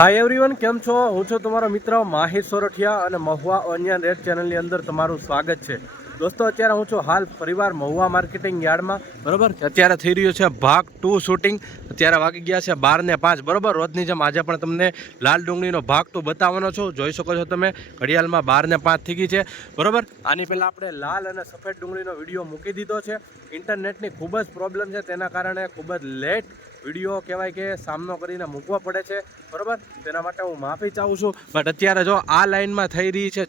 Hi everyone કેમ છો? હું છું તમારો મિત્ર માહિર સોરઠિયા અને મહુવા ઓનિયન રેડ ચેનલની અંદર તમારું સ્વાગત છે. દોસ્તો, અત્યારે હું છું હાલ પરિવાર મહુવા માર્કેટિંગ યાર્ડમાં. બરાબર? અત્યારે થઈ રહ્યું છે ભાગ ટુ શૂટિંગ. અત્યારે વાગી ગયા છે બાર ને પાંચ. બરોબર? રોજની જેમ આજે પણ તમને લાલ ડુંગળીનો ભાગ ટુ બતાવવાનો છું. જોઈ શકો છો તમે, ઘડિયાળમાં બાર ને પાંચ થઈ ગઈ છે. બરાબર? આની પહેલાં આપણે લાલ અને સફેદ ડુંગળીનો વીડિયો મૂકી દીધો છે. ઇન્ટરનેટની ખૂબ જ પ્રોબ્લેમ છે. તેના કારણે ખૂબ જ લેટ વીડિયો કહેવાય કે સામનો કરીને મૂકવો પડે છે, બરાબર? તેના માટે હું માફી ચાહું છું. બટ અત્યારે જો આ લાઇનમાં થઈ રહી છે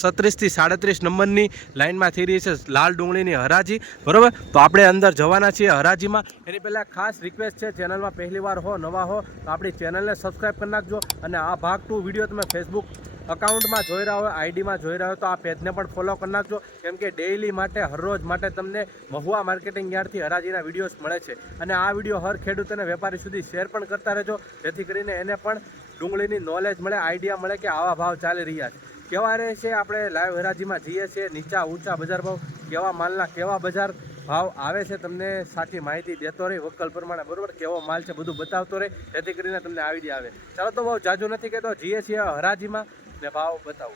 સત્રીસથી સાડત્રીસ નંબરની લાઇનમાં થઈ રહી છે લાલ ડુંગળીની હરાજી, બરાબર? તો આપણે અંદર જવાના છીએ હરાજીમાં. એની પહેલાં ખાસ રિક્વેસ્ટ છે, ચેનલમાં પહેલી વાર હો, નવા હો, તો આપણી ચેનલને સબસ્ક્રાઈબ કરી નાખજો અને આ ભાગ ટુ વીડિયો તમે ફેસબુક અકાઉન્ટમાં જોઈ રહ્યા હોય, આઈડીમાં જોઈ રહ્યા હોય, તો આ પેજને પણ ફોલો કરી નાખજો. કેમ કે ડેઈલી માટે, હરરોજ માટે તમને મહુવા માર્કેટિંગ યાર્ડથી હરાજીના વિડીયોઝ મળે છે. અને આ વીડિયો હર ખેડૂત અને વેપારી સુધી શેર પણ કરતા રહેજો. જેથી કરીને એને પણ ડુંગળીની નોલેજ મળે આઈડિયા મળે કે આવા ભાવ ચાલી રહ્યા છે. કેવા રહે છે આપણે લાઈવ હરાજીમાં જઈએ છીએ, નીચા ઊંચા બજાર ભાવ, કેવા માલના કેવા બજાર ભાવ આવે છે તમને સાચી માહિતી દેતો રહે વકલ પ્રમાણે, બરાબર? કેવો માલ છે બધું બતાવતો રહે, જેથી કરીને તમને આઈડિયા આવે. ચાલો તો બહુ જાજુ નથી કહેતો, જઈએ છીએ હરાજીમાં. ને ભાવ બતાવો.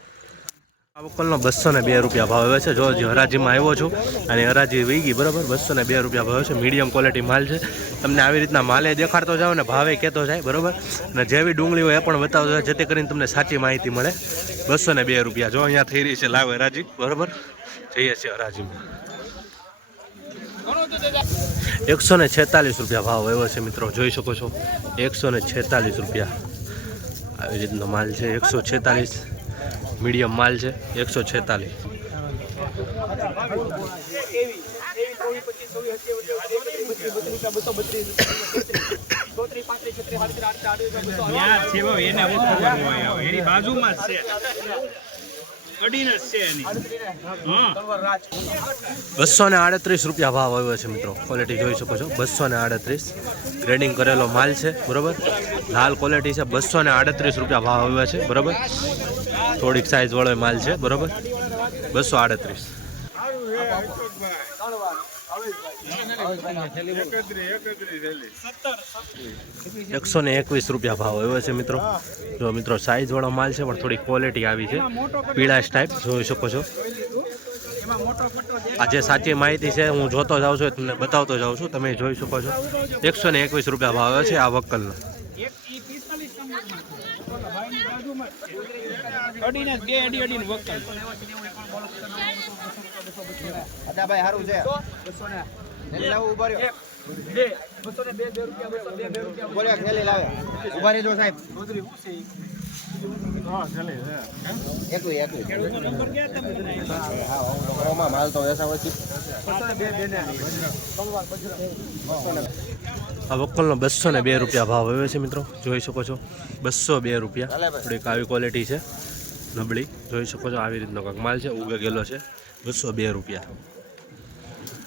આ વકલનો બસો ને બે રૂપિયા ભાવ આવે છે. જો હરાજીમાં આવ્યો છું અને હરાજી વહી ગઈ, બરાબર? બસો ને બે રૂપિયા ભાવ છે. મીડિયમ ક્વોલિટી માલ છે. તમને આવી રીતના માલે દેખાડતો જાઓ ને ભાવે કહેતો જાય, બરાબર? અને જેવી ડુંગળી હોય એ પણ બતાવતો જાય, જેથી કરીને તમને સાચી માહિતી મળે. બસો ને બે રૂપિયા. જો અહીંયા થઈ રહી છે લાવ હરાજી, બરાબર? જઈએ છીએ હરાજીમાં. એકસો ને રૂપિયા ભાવ આવ્યો છે મિત્રો. જોઈ શકો છો? એકસો છેતાલીસ રૂપિયા. આવી રીતનો માલ છે એકસો છેતાલીસ. મીડિયમ માલ છે એકસો છેતાલીસ. બાજુમાં જ છે. બસો ને આડત્રીસ રૂપિયા ભાવ આવ્યો છે મિત્રો. ક્વોલિટી જોઈ શકો છો. બસો ને આડત્રીસ. ગ્રેડિંગ કરેલો માલ છે, બરોબર? લાલ ક્વોલિટી છે. બસો ને આડત્રીસ રૂપિયા ભાવ આવ્યો છે, બરોબર? થોડીક સાઇઝ વાળો માલ છે, બરોબર? બસો આડત્રીસ. એકસો ને એકવીસ રૂપિયા ભાવ એવો છે મિત્રો. જો મિત્રો સાઈઝ વાળો માલ છે પણ થોડી ક્વોલિટી આવી છે. પીળાશ ટાઈપ જોઈ શકો છો. આ જે સાચી માહિતી છે હું જોતો જાઉં છું તમને બતાવતો જાઉં છું. તમે જોઈ શકો છો. એકસો ને એકવીસ રૂપિયા ભાવ છે આ વકલનો એક ઈ 45 નંબરમાં. બોલો, બે અદાભાઈ હારું છે. લાવે ઊભા રહેજો સાહેબ. નંબર ક્યાં તમે હા માલ તો વેસા વચ્ચે આ વકલનો બસો ને બે રૂપિયા ભાવ આવ્યો છે મિત્રો. જોઈ શકો છો. બસો બે રૂપિયા. થોડીક આવી ક્વોલિટી છે. નબળી. જોઈ શકો છો આવી રીતનો કંક માલ છે. ઉગે ગયેલો છે. બસો બે રૂપિયા.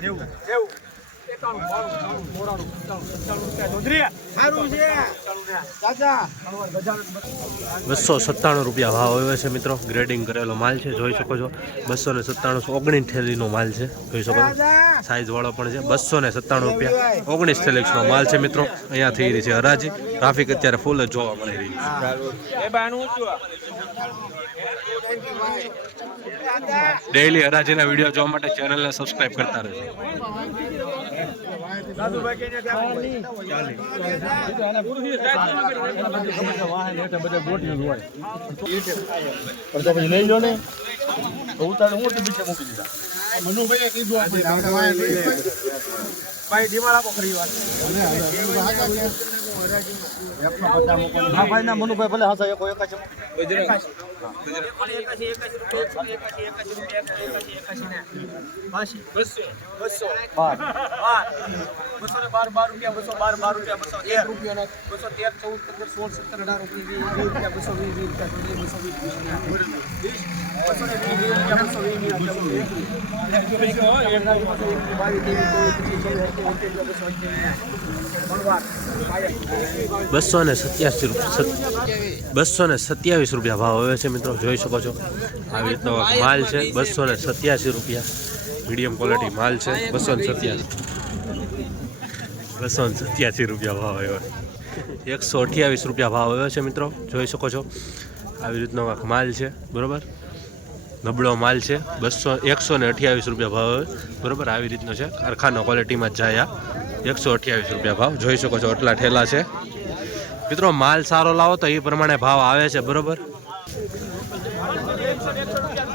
નેવું નેવું. એકાણું બાણું ચોરાણું પંચાણું પંચાણું રૂપિયા ધોધરીયા સત્તાણું રૂપિયા ભાવ આવ્યો છે મિત્રો. ગ્રેડિંગ કરેલો માલ છે જોઈ શકો છો. બસો ને સત્તાણું ઓગણીસ થેલીનો માલ છે જોઈ શકો છો. સાઈઝ વાળો પણ છે બસો ને સત્તાણું રૂપિયા. ઓગણીસ થેલીનો માલ છે મિત્રો. અહીંયા થઈ રહી છે હરાજી. ટ્રાફિક અત્યારે ફૂલ જ જોવા મળી રહી છે. ડેઈલી હરાજીના વીડિયો જોવા માટે ચેનલને સબસ્ક્રાઈબ કરતા રહેજો. હા ભાઈ ના મનુભાઈ ભલે હસા એક એક જ એકાશી એકાશી રૂપિયા એકાશી એકાશી રૂપિયા એકાશી એકાશી ને બાસી બસો બસો બાર બાર બસો ને બાર બાર રૂપિયા બસો બાર બાર રૂપિયા બસો તેર રૂપિયા બસો તેર ચૌદ પંદર સોળ સત્તર અઢાર ઓગણીસ વીસ વીસ રૂપિયા બસો વીસ વીસ રૂપિયા ત્રીસ બસો વીસ વીસ ને વીસ બસો ને વીસ વીસ રૂપિયા બસો વીસ વીસ રૂપિયા બસો એકવીસ એકવીસ રૂપિયા બસો એકવીસ બાવીસ ત્રેવીસ ચોવીસ પચીસ છવ્વીસ સત્યાવીસ અઠ્યાવીસ બસો અઠ્યાવીસ ભણવાર બસો ને સત્યાસી બસો ને સત્યાવીસ રૂપિયા ભાવ આવે છે. મિત્રો જોઈ શકો છો. આવી રીતનો માલ છે. બસો ને સત્યાસી રૂપિયા. મીડિયમ ક્વોલિટી માલ છે. બસો ને સત્યાસી. બસો ને સત્યાસી રૂપિયા ભાવ આવ્યો એકસો અઠ્યાવીસ રૂપિયા ભાવ આવ્યો છે મિત્રો. જોઈ શકો છો. આવી રીતનો માલ છે. બરોબર? નબળો માલ છે. બસો, એકસો ને અઠ્યાવીસ રૂપિયા ભાવ આવ્યો. બરોબર? આવી રીતનો છે. કારખાના ક્વોલિટીમાં જાય એકસો અઠ્યાવીસ રૂપિયા ભાવ. જોઈ શકો છો આટલા ઠેલા છે. મિત્રો, માલ સારો લાવો તો એ પ્રમાણે ભાવ આવે છે. બરોબર?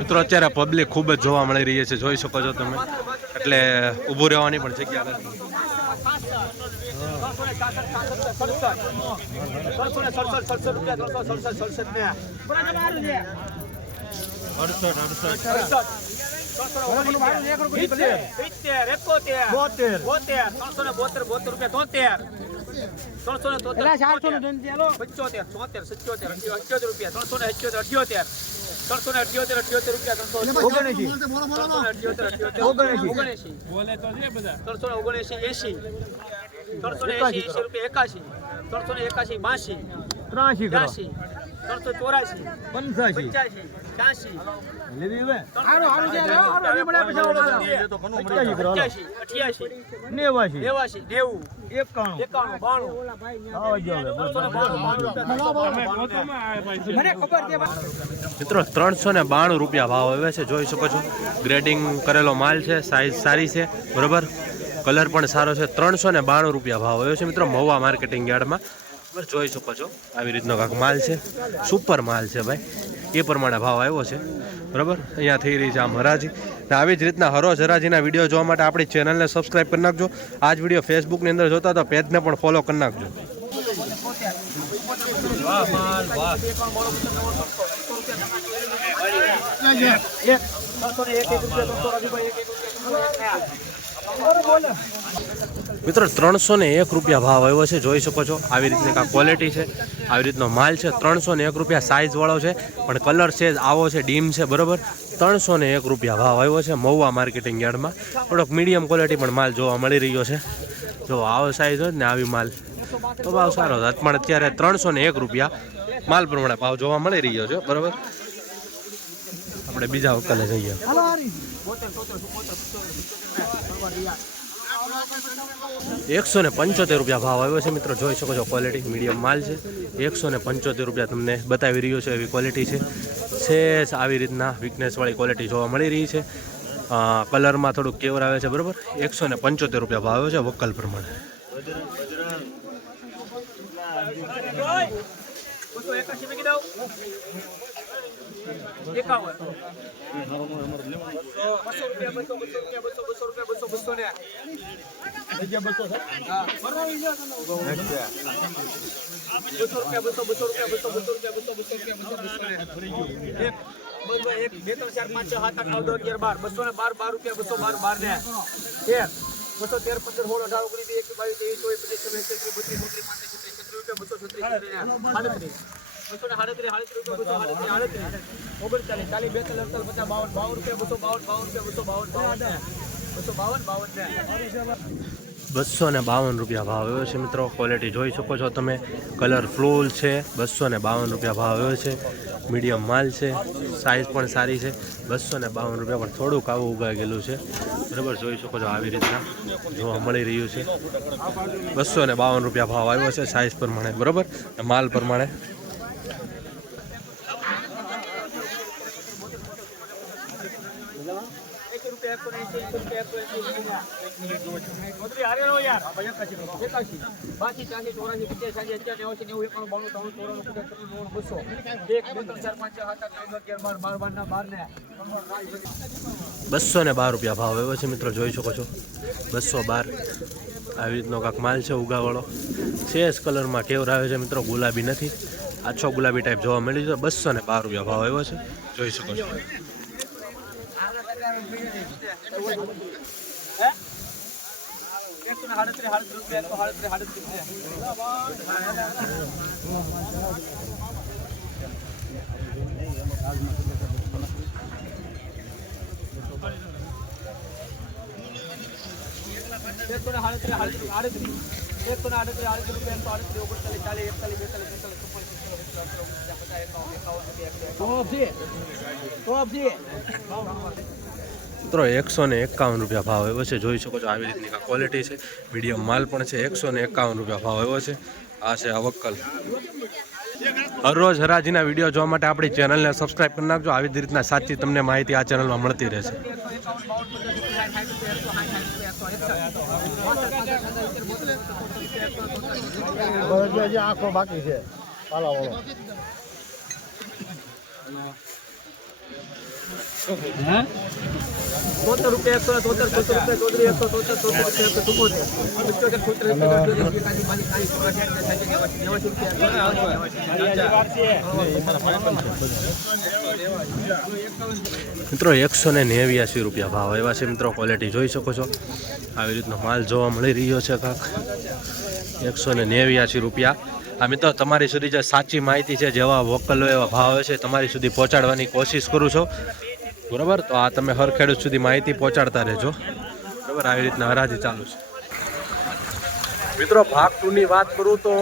મિત્રો અત્યારે પબ્લિક ખૂબ જ જોવા મળી રહી છે. જોઈ શકો છો તમે. એટલે ઊભું રહેવાની પણ જગ્યા નથી. પંચોતેર ચોતેર સિત્યોતેર અઠ્યોતેર રૂપિયા ત્રણસો ને અઠ્યોતેર અઠ્યોતેર. ત્રણસો ને અઠ્યોતેર અઠ્યોતેર રૂપિયા ત્રણસો ઓગણએસી અઠ્યોતેર. ઓગણએંશી. ત્રણસો ને ઓગણએંશી એંશી. ત્રણસો ને એંશી એંશી રૂપિયા એકાશી. ત્રણસો ને એકાશી બાસી ત્રાસી ત્યાસી ત્રણસો ચોરાશી પંચાસી પંચ્યાસી ત્યાસી લેવી હવે પંચ્યાસી અઠ્યાસી નેવાસી નેવાસી નેવું એકાણું એકાણું બાણું આવા જો હવે ત્રણસો ને બાણું બાણું મિત્રો, ત્રણસો ને બાણું રૂપિયા ભાવ આવે છે. જોઈ શકો છો ગ્રેડિંગ કરેલો માલ છે સાઇઝ સારી છે, બરોબર? કલર પણ સારો છે. ત્રણસો ને બાણું રૂપિયા ભાવ આવ્યો છે મિત્રો, મહુવા માર્કેટિંગ યાર્ડમાં. જોઈ શકો છો, આવી રીતનો કાંક માલ છે. સુપર માલ છે ભાઈ. એ પ્રમાણે ભાવ આવ્યો છે. બરાબર? અહીંયા થઈ રહી છે આમ હરાજી. ને આવી જ રીતના હરોજ હરાજીના વીડિયો જોવા માટે આપણી ચેનલને સબસ્ક્રાઈબ કરી નાખજો. આ જ વીડિયો ફેસબુકની અંદર જોતા તો પેજને પણ ફોલો કરી નાખજો. મિત્રો ત્રણસો ને એક રૂપિયા ભાવ આવ્યો છે. જોઈ શકો છો, આવી રીતની કાંઈ ક્વોલિટી છે. આવી રીતનો માલ છે. ત્રણસો ને એક રૂપિયા સાઇઝવાળો છે. પણ કલર છે, આવો છે, ડીમ છે, બરાબર? ત્રણસો ને એક રૂપિયા ભાવ આવ્યો છે મહુવા માર્કેટિંગ યાર્ડમાં. થોડોક મીડિયમ ક્વોલિટી પણ માલ જોવા મળી રહ્યો છે. જો આવો સાઇઝ હોય ને આવી માલ. તો ભાવ સારો છે. પણ અત્યારે ત્રણસો ને એક રૂપિયા માલ પ્રમાણે ભાવ જોવા મળી રહ્યો છે, બરાબર? આપણે બીજા વકલે જઈએ. એકસો ને પંચોતેર રૂપિયા ભાવ આવ્યો છે મિત્રો. જોઈ શકો છો ક્વોલિટી મીડિયમ માલ છે. એકસો ને પંચોતેર રૂપિયા તમને બતાવી રહ્યો છે એવી ક્વોલિટી છે. સેસ આવી રીતના વીકનેસવાળી ક્વોલિટી જોવા મળી રહી છે. કલરમાં થોડુંક કેવર આવે છે, બરાબર? એકસો ને પંચોતેર રૂપિયા ભાવ આવ્યો છે વકલ પ્રમાણે. એકાશી બસો ચાર પાંચ આઠ નવ દસ અગિયાર બાર બસો બાર બાર રૂપિયા બસો બાર બાર ને તેર બસો તેર પંદર સોળ અઢાર ઓગણીસ એક બાવીસ ત્રેવીસ ચોવીસ પચીસ છવ્વીસ એકવીસ બત્રીસ ચોત્રીસ પાંત્રીસ છત્રીસ રૂપિયા બસો છત્રીસ બસો ને બાવન રૂપિયા ભાવ આવ્યો છે મિત્રો. ક્વોલિટી જોઈ શકો છો તમે. કલર ફ્લોલ છે. બસો ને બાવન રૂપિયા ભાવ આવ્યો છે. મીડિયમ માલ છે. સાઇઝ પણ સારી છે. બસો ને બાવન રૂપિયા પણ થોડુંક આવું ઉગાઈ ગયેલું છે. બરાબર, જોઈ શકો છો આવી રીતના જોવા મળી રહ્યું છે. બસો ને બાવન રૂપિયા ભાવ આવ્યો છે સાઇઝ પ્રમાણે. બરાબર? માલ પ્રમાણે એક રૂપિયા એકસો ને એંસી એક રૂપિયા એકસો એંસી ચૌધરી હારે રહો યાર એકાશી બાસી ત્યાસી ચોરાસી પચાસ સાજી અત્યારે નેવાસી નેવું એકાણું બાણું ત્રણ ચોરાણું પચાસ ત્રણ નવ્વાણું બસો એક બે ત્રણ ચાર પાંચ સાત આઠ નવ અગિયાર બાર બસો ને બાર રૂપિયા ભાવ આવ્યો છે મિત્રો, જોઈ શકો છો. બસો બાર આવી રીતનો કાંક માલ છે ઉગાવાળો. સેસ કલરમાં કેવર આવે છે મિત્રો, ગુલાબી નથી. આછો ગુલાબી ટાઈપ જોવા મળી છે. બસો ને બાર રૂપિયા ભાવ આવ્યો છે. જોઈ શકો છો. એકસો ને તો સાડત્રીસ મિત્રો, એકસો ને એકાવન રૂપિયા ભાવ આવ્યો છે. જોઈ શકો છો આવી રીતની ક્વોલિટી છે. મીડિયમ માલ પણ છે. એકસો ને એકાવન રૂપિયા ભાવ આવ્યો છે. આ છે અવક્કલ હરરોજ હરાજીના વીડિયો જોવા માટે આપણી ચેનલને સબસ્ક્રાઇબ કરી નાખજો. આવી જ રીતના સાચી તમને માહિતી આ ચેનલમાં મળતી રહેશે. વાળો તોતેર રૂપિયા એકસો તોતેર તોતેર રૂપિયા ચોત્રીસ એકસો તોતેર તોતેર રૂપિયા એકસો ચુમ્મોતેર પંચોતેર સોતેર મિત્રો એકસો ને નેવ્યાસી રૂપિયા ભાવ આવ્યા છે મિત્રો ક્વોલિટી જોઈ શકો છો આવી રીતનો માલ જોવા મળી રહ્યો છે કાંક એકસો ને નેવ્યાસી રૂપિયા આ મિત્રો તમારી સુધી જે સાચી માહિતી છે જેવા વોકલો એવા ભાવ છે તમારી સુધી પહોંચાડવાની કોશિશ કરું છું બરાબર? તો આ તમે હર ખેડૂત સુધી માહિતી પહોંચાડતા રહેજો. બરાબર? આવી રીતના હરાજી ચાલુ છે. મિત્રો, ભાગ ટુની વાત કરું તો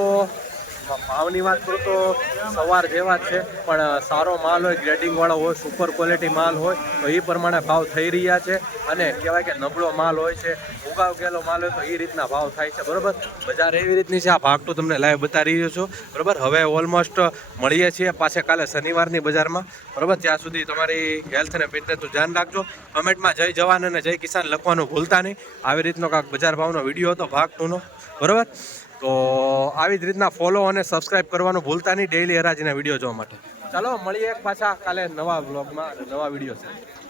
ભાવની વાત કરું તો સવાર જેવા જ છે, પણ સારો માલ હોય ગ્રેડિંગવાળો હોય સુપર ક્વોલિટી માલ હોય, તો એ પ્રમાણે ભાવ થઈ રહ્યા છે. અને કહેવાય કે નબળો માલ હોય છે, ઉગાવ ગયેલો માલ હોય, તો એ રીતના ભાવ થાય છે. બરાબર? બજાર એવી રીતની છે, આ ભાગ ટુ તમને લાઈવ બતાવી રહ્યો છું. બરાબર? હવે ઓલમોસ્ટ મળીએ છીએ પાછા કાલે શનિવારની બજારમાં. બરોબર? ત્યાં સુધી તમારી હેલ્થ અને ફિટનેસનું ધ્યાન રાખજો. કમેન્ટમાં જય જવાન અને જય કિસાન લખવાનું ભૂલતા નહીં. આવી રીતનો કાંક બજાર ભાવનો વીડિયો હતો, ભાગ ટુનો. બરોબર? તો આવી જ રીતના ફોલો અને સબસ્ક્રાઇબ કરવાનું ભૂલતા નહીં. ડેઈલી હરાજીના વીડિયો જોવા માટે. ચાલો, મળીએ એક પાછા કાલે નવા બ્લોગમાં નવા વીડિયો સાથે.